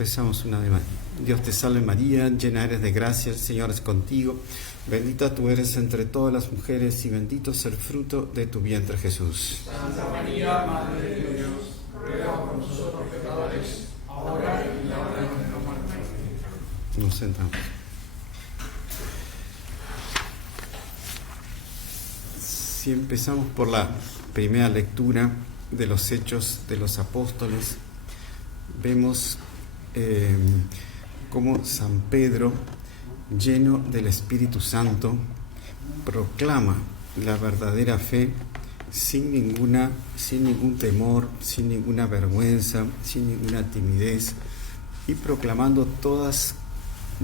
Rezamos una de María. Dios te salve María, llena eres de gracia, el Señor es contigo. Bendita tú eres entre todas las mujeres y bendito es el fruto de tu vientre Jesús. Santa María, Madre de Dios, ruega por nosotros pecadores, ahora y en la hora de nuestra muerte. Nos sentamos. Si empezamos por la primera lectura de los Hechos de los Apóstoles, vemos cómo San Pedro, lleno del Espíritu Santo, proclama la verdadera fe sin ningún temor, sin ninguna vergüenza, sin ninguna timidez, y proclamando todas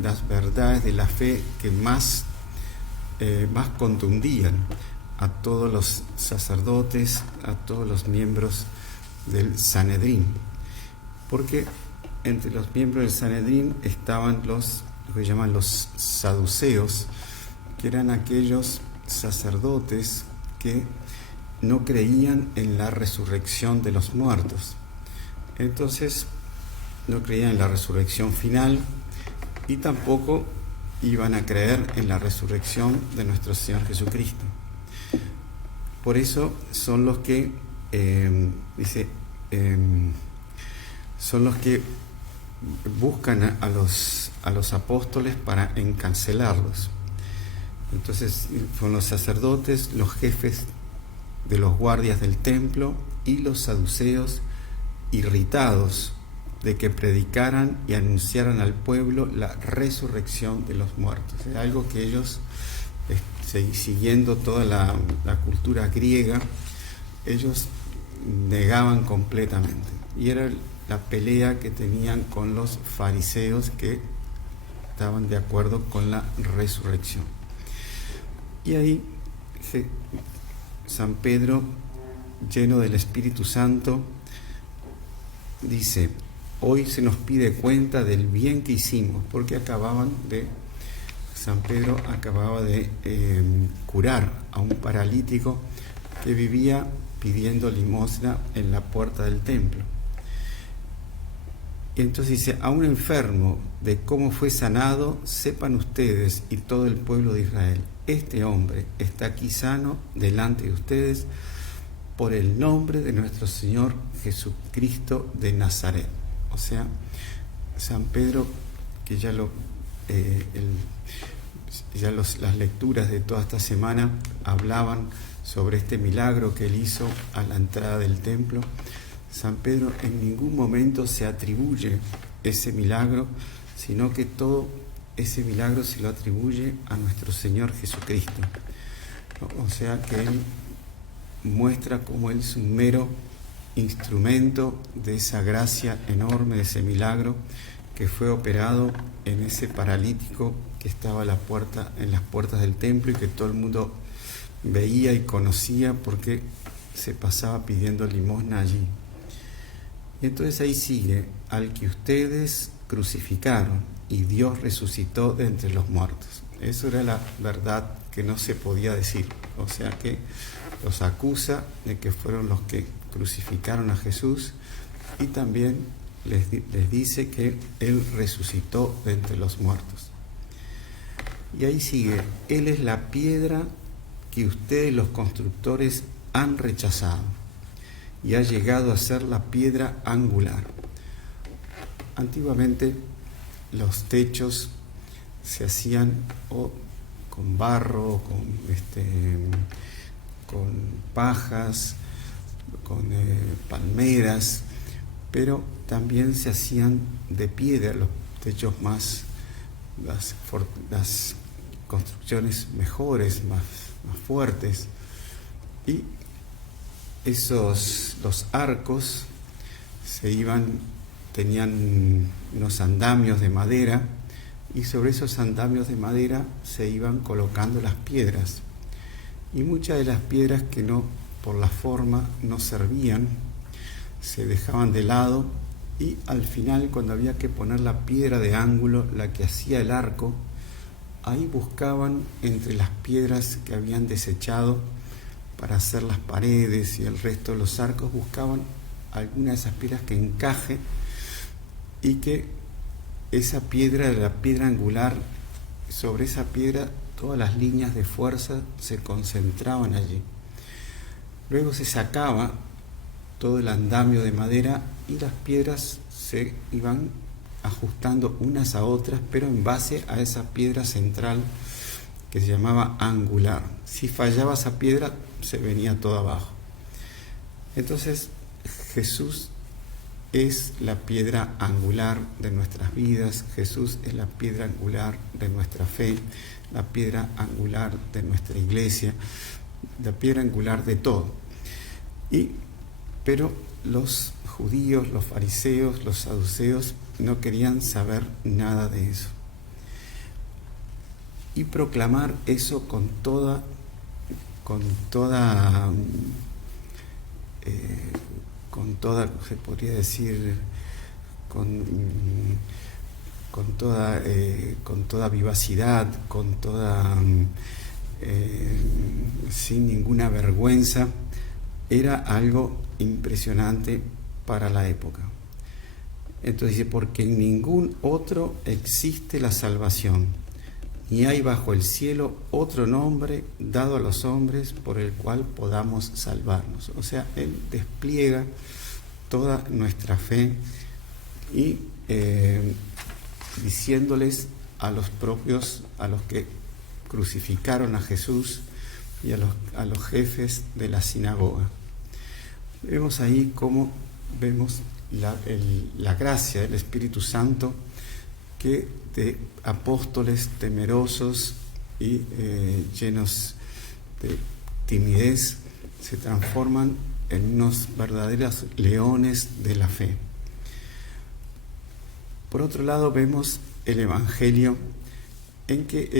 las verdades de la fe que más contundían a todos los sacerdotes, a todos los miembros del Sanedrín, porque entre los miembros del Sanedrín estaban lo que llaman los saduceos, que eran aquellos sacerdotes que no creían en la resurrección de los muertos. Entonces, no creían en la resurrección final y tampoco iban a creer en la resurrección de nuestro Señor Jesucristo. Por eso son los que, son los que buscan a los apóstoles para encarcelarlos. Entonces fueron los sacerdotes, los jefes de los guardias del templo y los saduceos, irritados de que predicaran y anunciaran al pueblo la resurrección de los muertos. Era algo que ellos, siguiendo toda la cultura griega, ellos negaban completamente. Y era la pelea que tenían con los fariseos, que estaban de acuerdo con la resurrección. Y ahí San Pedro, lleno del Espíritu Santo, dice: hoy se nos pide cuenta del bien que hicimos, porque San Pedro acababa de curar a un paralítico que vivía pidiendo limosna en la puerta del templo. Y entonces dice: a un enfermo de cómo fue sanado, sepan ustedes y todo el pueblo de Israel, este hombre está aquí sano delante de ustedes por el nombre de nuestro Señor Jesucristo de Nazaret. O sea, San Pedro, que las lecturas de toda esta semana hablaban sobre este milagro que él hizo a la entrada del templo. San Pedro en ningún momento se atribuye ese milagro, sino que todo ese milagro se lo atribuye a nuestro Señor Jesucristo. O sea que él muestra cómo él es un mero instrumento de esa gracia enorme, de ese milagro que fue operado en ese paralítico que estaba en las puertas del templo y que todo el mundo veía y conocía porque se pasaba pidiendo limosna allí. Y entonces ahí sigue: al que ustedes crucificaron y Dios resucitó de entre los muertos. Eso era la verdad que no se podía decir. O sea que los acusa de que fueron los que crucificaron a Jesús, y también les dice que Él resucitó de entre los muertos. Y ahí sigue: Él es la piedra que ustedes los constructores han rechazado y ha llegado a ser la piedra angular. Antiguamente los techos se hacían o con barro, con pajas, con palmeras, pero también se hacían de piedra los techos las construcciones mejores, más fuertes. Y los arcos tenían unos andamios de madera, y sobre esos andamios de madera se iban colocando las piedras. Y muchas de las piedras que por la forma no servían, se dejaban de lado, y al final, cuando había que poner la piedra de ángulo, la que hacía el arco, ahí buscaban entre las piedras que habían desechado para hacer las paredes y el resto de los arcos, buscaban alguna de esas piedras que encaje y que esa piedra era la piedra angular. Sobre esa piedra todas las líneas de fuerza se concentraban allí. Luego se sacaba todo el andamio de madera y las piedras se iban ajustando unas a otras, pero en base a esa piedra central que se llamaba angular. Si fallaba esa piedra, se venía todo abajo. Entonces, Jesús es la piedra angular de nuestras vidas, Jesús es la piedra angular de nuestra fe, la piedra angular de nuestra iglesia, la piedra angular de todo. Pero los judíos, los fariseos, los saduceos no querían saber nada de eso. Y proclamar eso con toda se podría decir, con toda vivacidad, sin ninguna vergüenza, era algo impresionante para la época. Entonces dice, porque en ningún otro existe la salvación, ni hay bajo el cielo otro nombre dado a los hombres por el cual podamos salvarnos. O sea, Él despliega toda nuestra fe y diciéndoles a los que crucificaron a Jesús y a los jefes de la sinagoga. Vemos ahí cómo vemos la gracia del Espíritu Santo, que de apóstoles temerosos y llenos de timidez se transforman en unos verdaderos leones de la fe. Por otro lado, vemos el Evangelio en que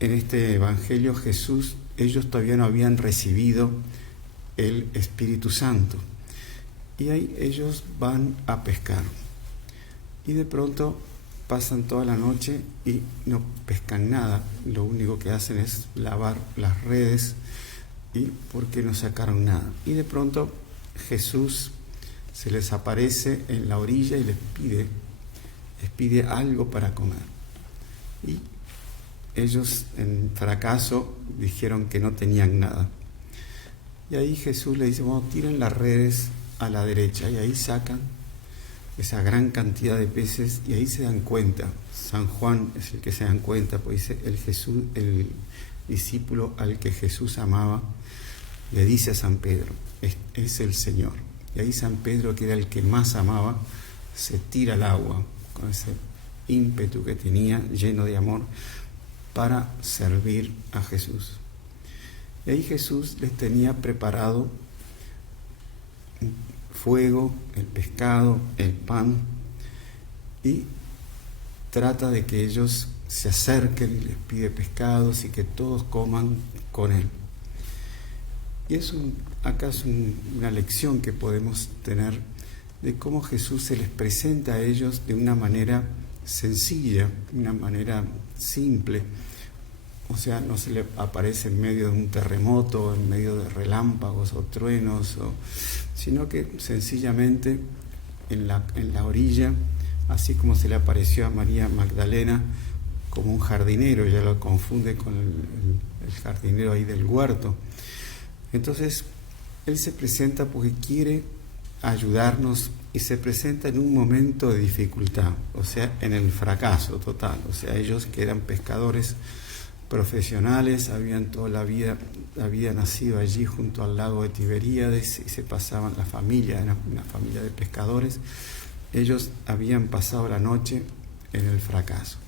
en este Evangelio ellos todavía no habían recibido el Espíritu Santo. Y ahí ellos van a pescar. Y de pronto pasan toda la noche y no pescan nada. Lo único que hacen es lavar las redes porque no sacaron nada. Y de pronto Jesús se les aparece en la orilla y les pide algo para comer. Y ellos en fracaso dijeron que no tenían nada. Y ahí Jesús le dice, bueno, tiren las redes a la derecha, y ahí sacan esa gran cantidad de peces y ahí se dan cuenta. San Juan es el que se dan cuenta, pues dice, el discípulo al que Jesús amaba le dice a San Pedro, es el Señor. Y ahí San Pedro, que era el que más amaba, se tira al agua con ese ímpetu que tenía, lleno de amor, para servir a Jesús. Y ahí Jesús les tenía preparado fuego, el pescado, el pan, y trata de que ellos se acerquen y les pide pescados y que todos coman con él. Y acá es una lección que podemos tener de cómo Jesús se les presenta a ellos de una manera sencilla, de una manera simple. O sea, no se le aparece en medio de un terremoto, en medio de relámpagos o truenos, sino que sencillamente en la orilla, así como se le apareció a María Magdalena como un jardinero, ella lo confunde con el jardinero ahí del huerto. Entonces, Él se presenta porque quiere ayudarnos y se presenta en un momento de dificultad, o sea, en el fracaso total. O sea, ellos que eran pescadores profesionales, habían nacido allí junto al lago de Tiberíades y se pasaban la familia, era una familia de pescadores. Ellos habían pasado la noche en el fracaso.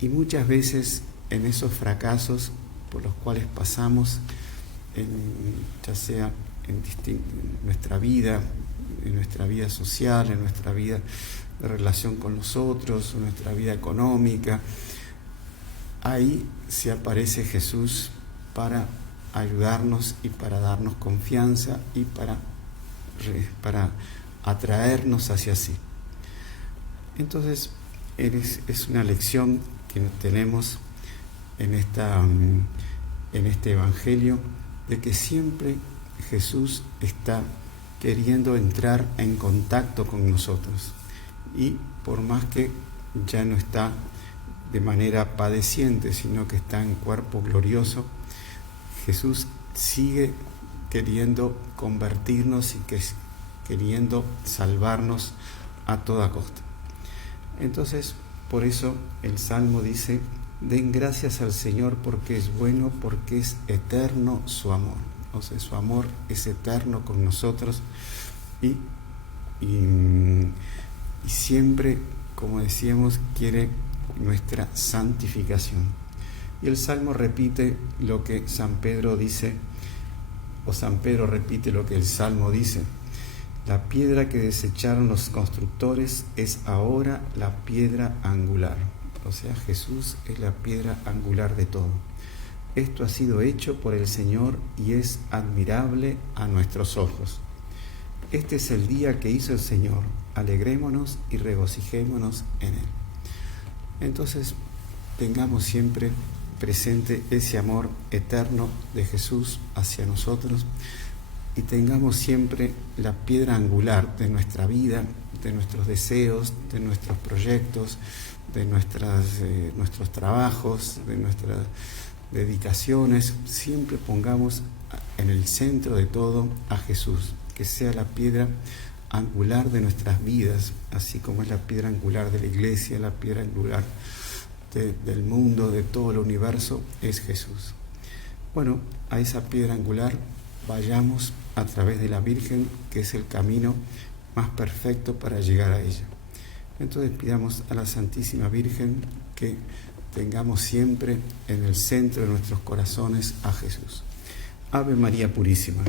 Y muchas veces en esos fracasos por los cuales pasamos, ya sea en nuestra vida social, en nuestra vida de relación con los otros, en nuestra vida económica, ahí se aparece Jesús para ayudarnos y para darnos confianza y para atraernos hacia sí. Entonces, es una lección que tenemos en este Evangelio, de que siempre Jesús está queriendo entrar en contacto con nosotros Y por más que ya no está de manera padeciente, sino que está en cuerpo glorioso, Jesús sigue queriendo convertirnos y queriendo salvarnos a toda costa. Entonces, por eso el Salmo dice: den gracias al Señor porque es bueno, porque es eterno su amor. O sea, su amor es eterno con nosotros y siempre, como decíamos, quiere nuestra santificación. Y el Salmo repite lo que San Pedro dice, o San Pedro repite lo que el Salmo dice: la piedra que desecharon los constructores es ahora la piedra angular. O sea, Jesús es la piedra angular de todo. Esto ha sido hecho por el Señor y es admirable a nuestros ojos. Este es el día que hizo el Señor. Alegrémonos y regocijémonos en Él. Entonces, tengamos siempre presente ese amor eterno de Jesús hacia nosotros y tengamos siempre la piedra angular de nuestra vida, de nuestros deseos, de nuestros proyectos, de nuestros trabajos, de nuestras dedicaciones. Siempre pongamos en el centro de todo a Jesús, que sea la piedra angular de nuestras vidas, así como es la piedra angular de la iglesia, la piedra angular del mundo, de todo el universo, es Jesús. Bueno, a esa piedra angular vayamos a través de la Virgen, que es el camino más perfecto para llegar a ella. Entonces pidamos a la Santísima Virgen que tengamos siempre en el centro de nuestros corazones a Jesús. Ave María Purísima.